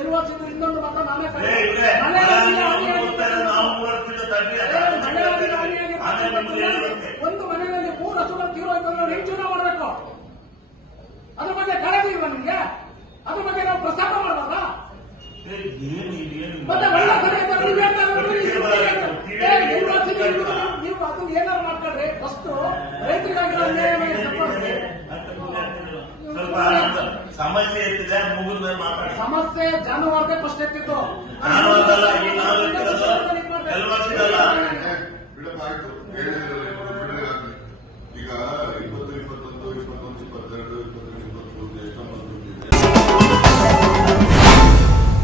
ಎಲ್ವಾಸಿದ್ದು ಇನ್ನೊಂದು ಮತ ನಾನೇ ಒಂದು ಮನೆಯಲ್ಲಿ 3 ಹಸುಗಳು ತೀರೋಯ್ತು ಹೆಂಗ್ ಜೀವನ ಮಾಡಬೇಕು? ಅದ್ರ ಬಗ್ಗೆ ಕಾಳಜಿ ಇಲ್ವಾ ನಿಮ್ಗೆ? ಅದ್ರ ಬಗ್ಗೆ ನಾವು ಪ್ರಸ್ತಾಪ ಮಾಡಬಾರ್ದಾ? ಮತ್ತೆ ನೀವು ಅದನ್ನ ಏನಾದ್ರು ಮಾಡ್ಕೊಳ್ರಿ. ಫಸ್ಟ್ ರೈತರಿಗಾಗಿರೋ ಸಮಸ್ಯೆ ಎತ್ತಿದೆ ಮುಗಿದ ಮಾತಾಡಿ. ಸಮಸ್ಯೆ ಜಾನುವಾರದೇ ಫಸ್ಟ್ ಎತ್ತಿತ್ತು. ಈಗ